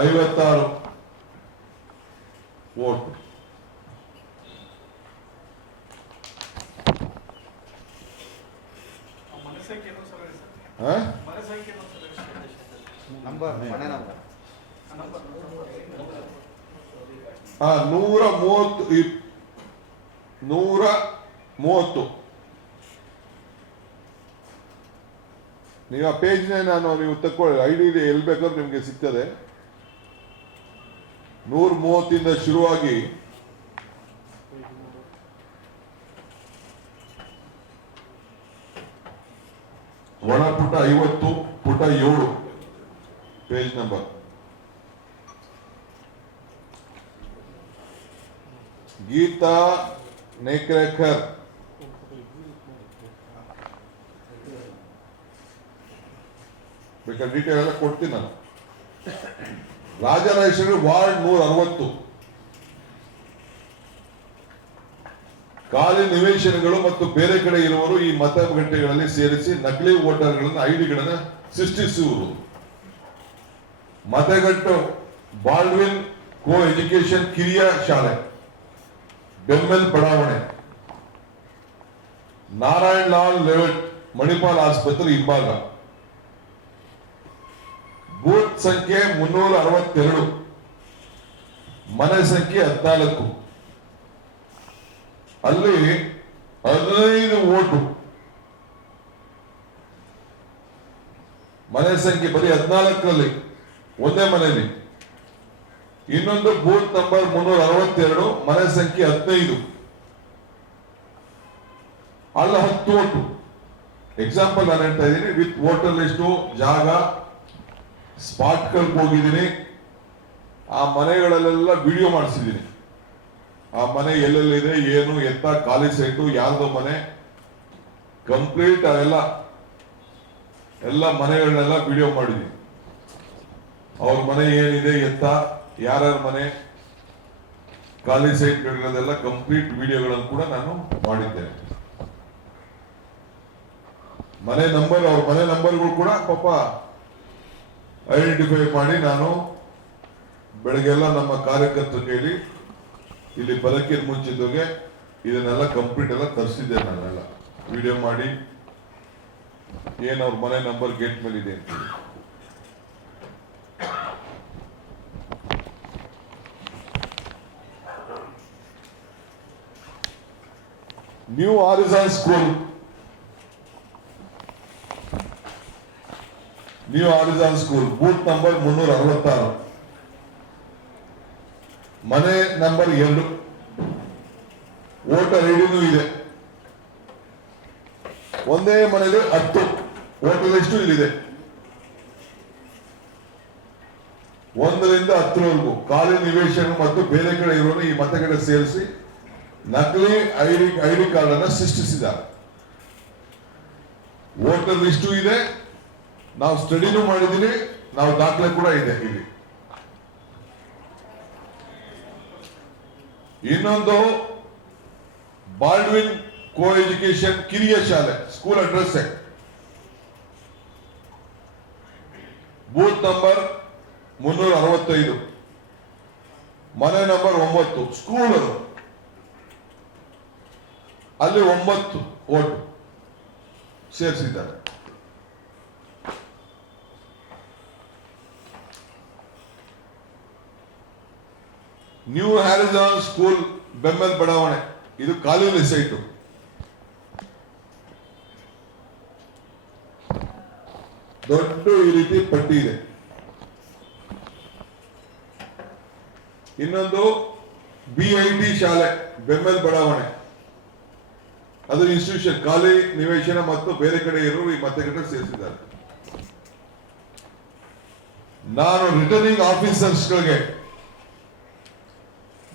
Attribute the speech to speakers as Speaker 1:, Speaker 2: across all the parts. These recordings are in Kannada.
Speaker 1: ಐವತ್ತಾರು ವೋಟ್. ನೂರ ಮೂವತ್ತು ನೂರ ಮೂವತ್ತು. ನೀವು ಆ ಪೇಜ್ನೇ ನಾನು ನೀವು ತಕ್ಕೊಳ್ಳಿ ಐ ಡಿ ಎಲ್ಲಿ ಬೇಕಾದ್ರೂ ನಿಮಗೆ ಸಿಗ್ತದೆ. ನೂರ ಮೂವತ್ತಿಂದ ಶುರುವಾಗಿ ಒಳ ಪುಟ ಐವತ್ತು, ಪುಟ ಏಳು. Page number. ಗೀತಾ ನೇಕ್ರೇಕರ್. ಬೇಕಾದ್ರೆ ಡೀಟೇಲ್ ಎಲ್ಲ ಕೊಡ್ತೀನಿ ನಾನು. ರಾಜರಾಜೇಶ್ವರಿ ವಾರ್ಡ್ ನೂರ ಅರವತ್ತು ಖಾಲಿ ನಿವೇಶನಗಳು ಮತ್ತು ಬೇರೆ ಕಡೆ ಇರುವವರು ಈ ಮತಗಟ್ಟೆಗಳಲ್ಲಿ ಸೇರಿಸಿ ನಕಲಿ ವೋಟರ್ಗಳನ್ನು, ಐಡಿಗಳನ್ನು ಸೃಷ್ಟಿಸುವುದು. ಮತಗಟ್ಟು ಬಾಲ್ವಿನ್ ಕೋ ಎಜುಕೇಶನ್ ಕಿರಿಯ ಶಾಲೆ ಬೆಮ್ಮೆಲ್ ಬಡಾವಣೆ. ನಾರಾಯಣ್ ಲಾಲ್ ಲೆವೆಟ್ ಮಣಿಪಾಲ್ ಆಸ್ಪತ್ರೆ ಹಿಂಭಾಗ. ಸಂಖ್ಯೆ ಮುನ್ನೂರ ಅರವತ್ತೆರಡು ಮನೆ ಸಂಖ್ಯೆ ಹದಿನಾಲ್ಕು. ಅಲ್ಲಿ ಹದಿನೈದು ಓಟು. ಮನೆ ಸಂಖ್ಯೆ ಬರೀ ಹದಿನಾಲ್ಕರಲ್ಲಿ, ಒಂದೇ ಮನೆಯಲ್ಲಿ. ಇನ್ನೊಂದು ಬೂತ್ ನಂಬರ್ ಮುನ್ನೂರ ಅರವತ್ತೆರಡು ಮನೆ ಸಂಖ್ಯೆ ಹದಿನೈದು. ಅಲ್ಲ ಹತ್ತು ಓಟು. ಎಕ್ಸಾಂಪಲ್ ನಾನು ಹೇಳ್ತಾ ಇದ್ದೀನಿ ವಿತ್ ಓಟರ್ ಲಿಸ್ಟು ಜಾಗ ಸ್ಪಾಟ್ಗಳಿಗೆ ಹೋಗಿದ್ದೀನಿ. ಆ ಮನೆಗಳಲ್ಲೆಲ್ಲ ವಿಡಿಯೋ ಮಾಡಿಸಿದ್ದೀನಿ. ಆ ಮನೆ ಎಲ್ಲೆಲ್ಲಿದೆ, ಏನು ಎತ್ತ ಖಾಲಿ ಸೈಟು, ಯಾರ್ದೋ ಮನೆ? ಕಂಪ್ಲೀಟ್ ಅವೆಲ್ಲ ಎಲ್ಲ ಮನೆಗಳನ್ನೆಲ್ಲ ವಿಡಿಯೋ ಮಾಡಿದ್ದೀನಿ. ಅವ್ರ ಮನೆ ಏನಿದೆ ಎತ್ತ ಯಾರ್ಯಾರ ಮನೆ? ಖಾಲಿ ಸೈಟ್ಗಳಿರೋದೆಲ್ಲ ಕಂಪ್ಲೀಟ್ ವಿಡಿಯೋಗಳನ್ನು ಕೂಡ ನಾನು ಮಾಡಿದ್ದೇನೆ. ಮನೆ ನಂಬರ್, ಅವ್ರ ಮನೆ ನಂಬರ್ಗಳು ಕೂಡ ಪಾಪ ಐಡೆಂಟಿಫೈ ಮಾಡಿ ನಾನು ಬೆಳಗ್ಗೆಲ್ಲ ನಮ್ಮ ಕಾರ್ಯಕರ್ತರು ಕೇಳಿ ಇಲ್ಲಿ ಬಲಕ್ಕೆ ಮುಂಚಿದ್ದೋಗೆ ಇದನ್ನೆಲ್ಲ ಕಂಪ್ಲೀಟ್ ಎಲ್ಲ ತರಿಸಿದ್ದೆ ನಾನೆಲ್ಲ ವಿಡಿಯೋ ಮಾಡಿ ಏನು ಅವ್ರ ಮನೆ ನಂಬರ್ ಗೇಟ್ ಮೇಲೆ ಇದೆ ಅಂತ. New horizon school new horizon school booth number ಮುನ್ನೂರ ಅರವತ್ತಾರು ಮನೆ ನಂಬರ್ ಎರಡು. ವೋಟರ್ ಐಡಿನೂ ಇದೆ. ಒಂದೇ ಮನೆಯಲ್ಲಿ ಹತ್ತು. ವೋಟರ್ ಎಷ್ಟು ಇಲ್ಲಿದೆ. ಒಂದರಿಂದ ಹತ್ತರವರೆಗೂ ಖಾಲಿ ನಿವೇಶನ ಮತ್ತು ಬೇರೆ ಕಡೆ ಇರೋರು ಈ ಮತಗಟ್ಟೆ ಸೇರಿಸಿ ನಕಲಿ ಐಡಿ ಐಡಿ ಕಾರ್ಡ್ ಅನ್ನು ಸೃಷ್ಟಿಸಿದ್ದಾರೆ. ವೋಟರ್ ಲಿಸ್ಟು ಇದೆ. ನಾವು ಸ್ಟಡಿನೂ ಮಾಡಿದ್ದೀನಿ ನಾವು ದಾಖಲೆ ಕೂಡ ಇದೆ ಇಲ್ಲಿ. ಇನ್ನೊಂದು ಬಾಲ್ಡ್ವಿನ್ ಕೋ ಎಜುಕೇಶನ್ ಕಿರಿಯ ಶಾಲೆ ಸ್ಕೂಲ್ ಅಡ್ರೆಸ್ ಬೂತ್ ನಂಬರ್ ಮುನ್ನೂರ ಅರವತ್ತೈದು ಮನೆ ನಂಬರ್ ಒಂಬತ್ತು ಸ್ಕೂಲ್ ಅಲ್ಲಿ ಒಂಬತ್ತು ಓಟು ಸೇರಿಸಿದ್ದಾರೆ. ನ್ಯೂ ಹ್ಯಾರಿಸನ್ ಸ್ಕೂಲ್ ಬೆಂಬಲ್ ಬಡಾವಣೆ ಇದು ಕಾಲೇಜು ಸೈಟು ದೊಡ್ಡ ಈ ರೀತಿ ಪಟ್ಟಿ ಇದೆ ಇನ್ನೊಂದು ಬಿ ಐ ಟಿ ಶಾಲೆ ಬೆಂಬಲ್ ಬಡಾವಣೆ ಅದು ಇನ್ಸ್ಟಿಟ್ಯೂಷನ್ ಖಾಲಿ ನಿವೇಶನ ಮತ್ತು ಬೇರೆ ಕಡೆ ಇರುವ ಈ ಮತಗಟ್ಟೆ ಸೇರಿಸಿದ್ದಾರೆ ನಾನು ರಿಟರ್ನಿಂಗ್ ಆಫೀಸರ್ಸ್ಗಳಿಗೆ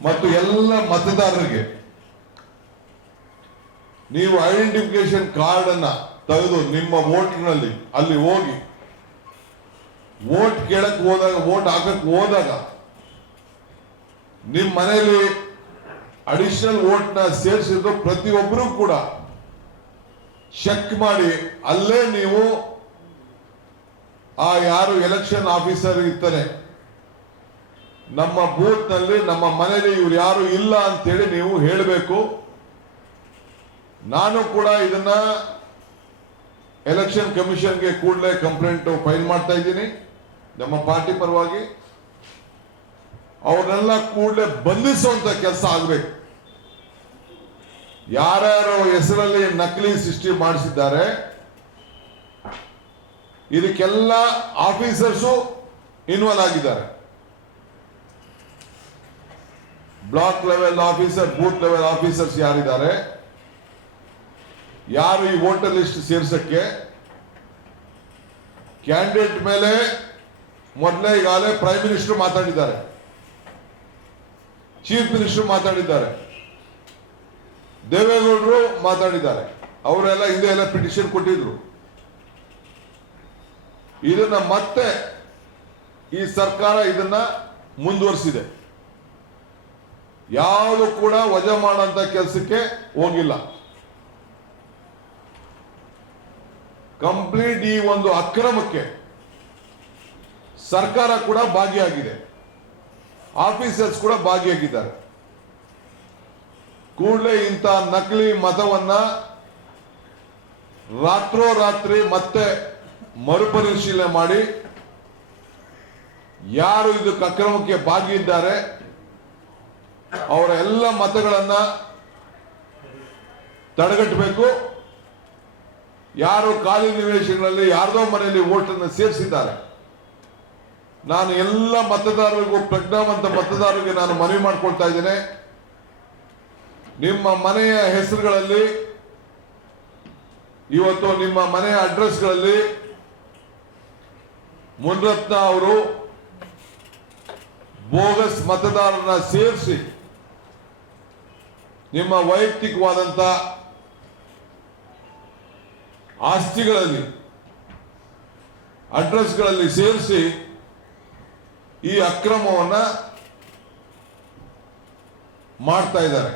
Speaker 1: ಮತ್ತು ಎಲ್ಲ ಮತದಾರರಿಗೆ ನೀವು ಐಡೆಂಟಿಫಿಕೇಶನ್ ಕಾರ್ಡ್ ಅನ್ನ ತೆಗೆದು ನಿಮ್ಮ ವೋಟ್ನಲ್ಲಿ ಅಲ್ಲಿ ಹೋಗಿ ವೋಟ್ ಕೇಳಕ್ ಹೋದಾಗ, ವೋಟ್ ಹಾಕಕ್ ಹೋದಾಗ ನಿಮ್ಮ ಮನೆಯಲ್ಲಿ ಅಡಿಷನಲ್ ವೋಟ್ನ ಸೇರಿಸಿದ್ರು ಪ್ರತಿಯೊಬ್ಬರು ಕೂಡ ಚೆಕ್ ಮಾಡಿ ಅಲ್ಲೇ ನೀವು ಆ ಯಾರು ಎಲೆಕ್ಷನ್ ಆಫೀಸರ್ ಇರ್ತಾರೆ ನಮ್ಮ ಬೂತ್ನಲ್ಲಿ ನಮ್ಮ ಮನೆಯಲ್ಲಿ ಇವ್ರು ಯಾರು ಇಲ್ಲ ಅಂತೇಳಿ ನೀವು ಹೇಳಬೇಕು. ನಾನು ಕೂಡ ಇದನ್ನ ಎಲೆಕ್ಷನ್ ಕಮಿಷನ್ಗೆ ಕೂಡಲೇ ಕಂಪ್ಲೇಂಟ್ ಫೈಲ್ ಮಾಡ್ತಾ ಇದ್ದೀನಿ. ನಮ್ಮ ಪಾರ್ಟಿ ಪರವಾಗಿ ಅವ್ರನ್ನೆಲ್ಲ ಕೂಡಲೇ ಬಂಧಿಸುವಂತ ಕೆಲಸ ಆಗ್ಬೇಕು. ಯಾರ್ಯಾರು ಹೆಸರಲ್ಲಿ ನಕಲಿ ಸೃಷ್ಟಿ ಮಾಡಿಸಿದ್ದಾರೆ, ಇದಕ್ಕೆಲ್ಲ ಆಫೀಸರ್ಸು ಇನ್ವಾಲ್ವ್ ಆಗಿದ್ದಾರೆ. Block level officer, booth level officers ಯಾರಿದ್ದಾರೆ? ಯಾರು ಈ ವೋಟರ್ ಲಿಸ್ಟ್ ಸೇರ್ಸಕ್ಕೆ? ಕ್ಯಾಂಡಿಡೇಟ್ ಮೇಲೆ ಮೊದಲೇ ಈಗಾಗಲೇ ಪ್ರೈಮ್ ಮಿನಿಸ್ಟರ್ ಮಾತಾಡಿದ್ದಾರೆ. ಚೀಫ್ ಮಿನಿಸ್ಟರ್ ಮಾತಾಡಿದ್ದಾರೆ. ದೇವೇಗೌಡರು ಮಾತಾಡಿದ್ದಾರೆ. ಅವರೆಲ್ಲ ಹಿಂದೆ ಎಲ್ಲ ಪಿಟಿಷನ್ ಕೊಟ್ಟಿದ್ರು. ಇದನ್ನ ಮತ್ತೆ ಈ ಸರ್ಕಾರ ಇದನ್ನ ಮುಂದುವರಿಸಿದೆ. ಯಾವುದು ಕೂಡ ವಜಾ ಮಾಡುವಂತ ಕೆಲಸಕ್ಕೆ ಹೋಗಿಲ್ಲ. ಕಂಪ್ಲೀಟ್ ಈ ಒಂದು ಅಕ್ರಮಕ್ಕೆ ಸರ್ಕಾರ ಕೂಡ ಭಾಗಿಯಾಗಿದೆ. ಆಫೀಸರ್ಸ್ ಕೂಡ ಭಾಗಿಯಾಗಿದ್ದಾರೆ. ಕೂಡಲೇ ಇಂಥ ನಕಲಿ ಮತವನ್ನ ರಾತ್ರೋರಾತ್ರಿ ಮತ್ತೆ ಮರುಪರಿಶೀಲನೆ ಮಾಡಿ ಯಾರು ಇದಕ್ಕೆ ಅಕ್ರಮಕ್ಕೆ ಭಾಗಿಯಿದ್ದಾರೆ ಅವರ ಎಲ್ಲ ಮತಗಳನ್ನ ತಡೆಗಟ್ಟಬೇಕು. ಯಾರು ಖಾಲಿ ನಿವೇಶನಗಳಲ್ಲಿ ಯಾರದೋ ಮನೆಯಲ್ಲಿ ಓಟನ್ನು ಸೇರಿಸಿದ್ದಾರೆ. ನಾನು ಎಲ್ಲ ಮತದಾರರಿಗೂ ಪ್ರಜ್ಞಾವಂತ ಮತದಾರರಿಗೆ ನಾನು ಮನವಿ ಮಾಡಿಕೊಳ್ತಾ ಇದ್ದೇನೆ. ನಿಮ್ಮ ಮನೆಯ ಹೆಸರುಗಳಲ್ಲಿ, ಇವತ್ತು ನಿಮ್ಮ ಮನೆಯ ಅಡ್ರೆಸ್ಗಳಲ್ಲಿ ಮುನ್ರತ್ನ ಅವರು ಬೋಗಸ್ ಮತದಾರರನ್ನ ಸೇರಿಸಿ ನಿಮ್ಮ ವೈಯಕ್ತಿಕವಾದಂತ ಆಸ್ತಿಗಳಲ್ಲಿ ಅಡ್ರೆಸ್ಗಳಲ್ಲಿ ಸೇರಿಸಿ ಈ ಅಕ್ರಮವನ್ನ ಮಾಡ್ತಾ ಇದ್ದಾರೆ.